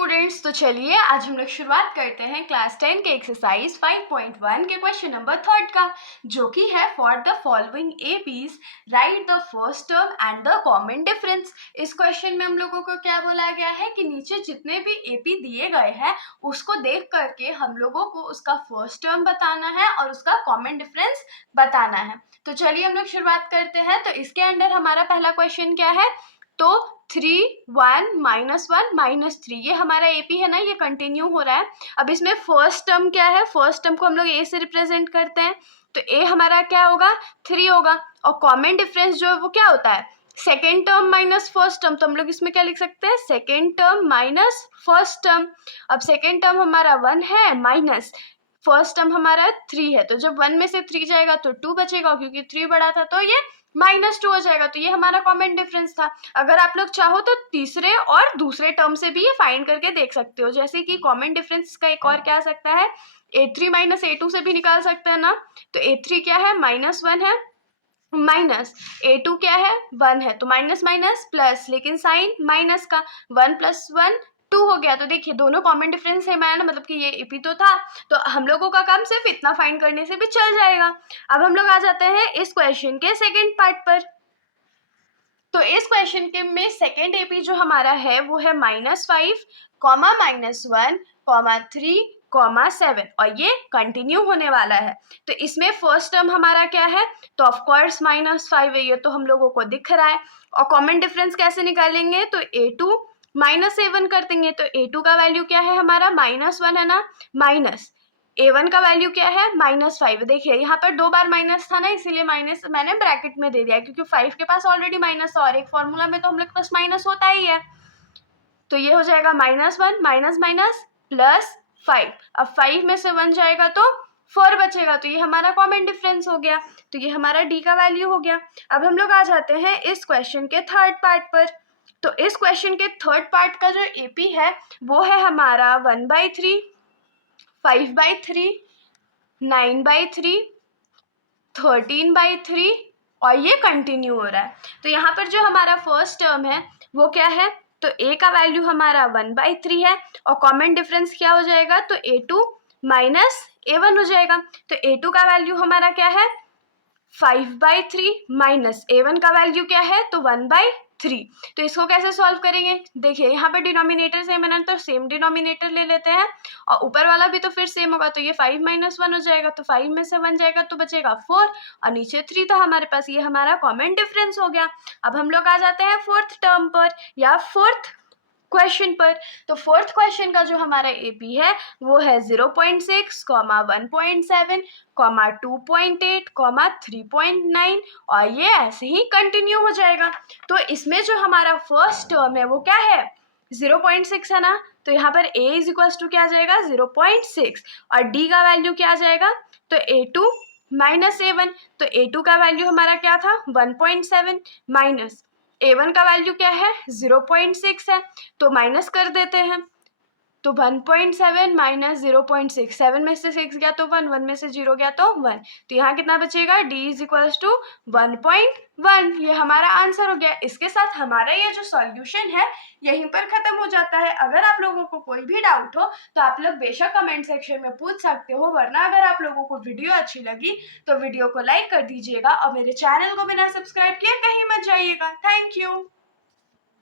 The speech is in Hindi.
स्टूडेंट्स, तो चलिए आज हम लोग शुरुआत करते हैं क्लास 10 के एक्सरसाइज 5.1 के क्वेश्चन नंबर 3 का, जो कि है for the following APs right the first term and the common difference. इस क्वेश्चन में हम लोगों को क्या बोला गया है कि नीचे जितने भी एपी दिए गए हैं उसको देख करके हम लोगों को उसका फर्स्ट टर्म बताना है और उसका कॉमन डिफरेंस बताना है। तो चलिए हम लोग शुरुआत करते हैं। तो इसके अंदर हमारा पहला क्वेश्चन क्या है, तो 3 1 -1 -3 ये हमारा एपी है ना, ये कंटिन्यू हो रहा है। अब इसमें फर्स्ट टर्म क्या है, फर्स्ट टर्म को हम लोग ए से रिप्रेजेंट करते हैं, तो ए हमारा क्या होगा 3 होगा। और कॉमन डिफरेंस जो है वो क्या होता है, second term minus first term. तो हम लोग इसमें क्या लिख सकते हैं, second term minus first term. अब सेकेंड टर्म हमारा 1 है माइनस फर्स्ट टर्म हमारा 3 है, तो जब 1 में से 3 जाएगा तो 2 बचेगा, क्योंकि 3 बड़ा था तो ये -2 हो जाएगा। तो ये हमारा कॉमन डिफरेंस था। अगर आप लोग चाहो तो तीसरे और दूसरे टर्म से भी ये फाइंड करके देख सकते हो, जैसे कि कॉमन डिफरेंस का एक और क्या आ सकता है, a3 - a2 से भी निकाल सकते हैं ना। तो a3 क्या है, -1 है, माइनस a2 क्या है 1 है, तो माइनस माइनस प्लस, लेकिन साइन माइनस का 1 + 1 2 हो गया। तो देखिए दोनों कॉमन डिफरेंस है ना, मतलब कि ये एपी तो था, तो हम लोगों का काम सिर्फ इतना फाइंड करने से भी चल जाएगा। अब हम लोग आ जाते हैं इस क्वेश्चन के सेकंड पार्ट पर। तो इस क्वेश्चन के में सेकंड एपी जो हमारा है वो है -5, -1, -3, 7, और ये कंटिन्यू होने वाला है। तो इसमें फर्स्ट टर्म हमारा क्या है, तो ऑफ कोर्स -5 है, ये तो हम लोगों को दिख रहा है। और कॉमन डिफरेंस कैसे निकालेंगे, तो a2 -a1 कर देंगे। तो a2 का वैल्यू क्या है हमारा -1 है ना, माइनस a1 का वैल्यू क्या है -5। देखिए यहाँ पर 2 बार माइनस था ना, इसीलिए माइनस मैंने ब्रैकेट में दे दिया, क्योंकि 5 के पास ऑलरेडी माइनस था और एक फॉर्मूला में तो हम लोग के पास माइनस होता ही है। तो ये हो जाएगा -1 माइनस माइनस प्लस 5। अब 5 में से 1 जाएगा तो 4 बचेगा, तो ये हमारा कॉमन डिफरेंस हो गया। तो ये हमारा डी का वैल्यू हो गया। अब हम लोग आ जाते हैं इस क्वेश्चन के थर्ड पार्ट पर। तो इस क्वेश्चन के थर्ड पार्ट का जो एपी है वो है हमारा 1/3, 5/3, 9/3, 13/3, और ये कंटिन्यू हो रहा है। तो यहाँ पर जो हमारा फर्स्ट टर्म है वो क्या है, तो a का वैल्यू हमारा 1/3 है, और कॉमन डिफरेंस क्या हो जाएगा, तो a2 -a1 हो जाएगा। तो a2 का वैल्यू हमारा क्या है 5/3 माइनस a1 का वैल्यू क्या है, तो 1/3। तो इसको कैसे सॉल्व करेंगे, देखिए यहाँ पे डिनोमिनेटर सेम है ना, तो सेम डिनोमिनेटर ले लेते हैं, और ऊपर वाला भी तो फिर सेम होगा। तो ये 5 - 1 हो जाएगा, तो 5 में से 1 जाएगा तो बचेगा 4, और नीचे 3 था हमारे पास, ये हमारा कॉमन डिफरेंस हो गया। अब हम लोग आ जाते हैं फोर्थ टर्म पर या फोर्थ क्वेश्चन पर। तो फोर्थ क्वेश्चन का जो हमारा एपी है वो है 0.6, 1.7, 2.8, 3.9, और ये ऐसे ही कंटिन्यू हो जाएगा। तो इसमें जो हमारा फर्स्ट टर्म है वो क्या है 0.6 है ना, तो यहाँ पर a = क्या आ जाएगा 0.6, और d का वैल्यू क्या आ जाएगा, तो a2 -a1। तो a2 का वैल्यू हमारा क्या था 1.7 माइनस a1 का वैल्यू क्या है 0.6 है, तो माइनस कर देते हैं। तो 1.7 माइनस 0.6, 7 में से 6 गया तो 1, 1 में से 0 गया तो 1, तो यहाँ कितना बचेगा d = 1.1। ये हमारा आंसर हो गया। इसके साथ हमारा ये जो सॉल्यूशन है यहीं पर खत्म हो जाता है। अगर आप लोगों को कोई भी डाउट हो तो आप लोग बेशक कमेंट सेक्शन में पूछ सकते हो, वरना अगर आप लोगों को वीडियो अच्छी लगी तो वीडियो को लाइक कर दीजिएगा, और मेरे चैनल को बिना सब्सक्राइब किए कहीं मत जाइएगा। Thank you.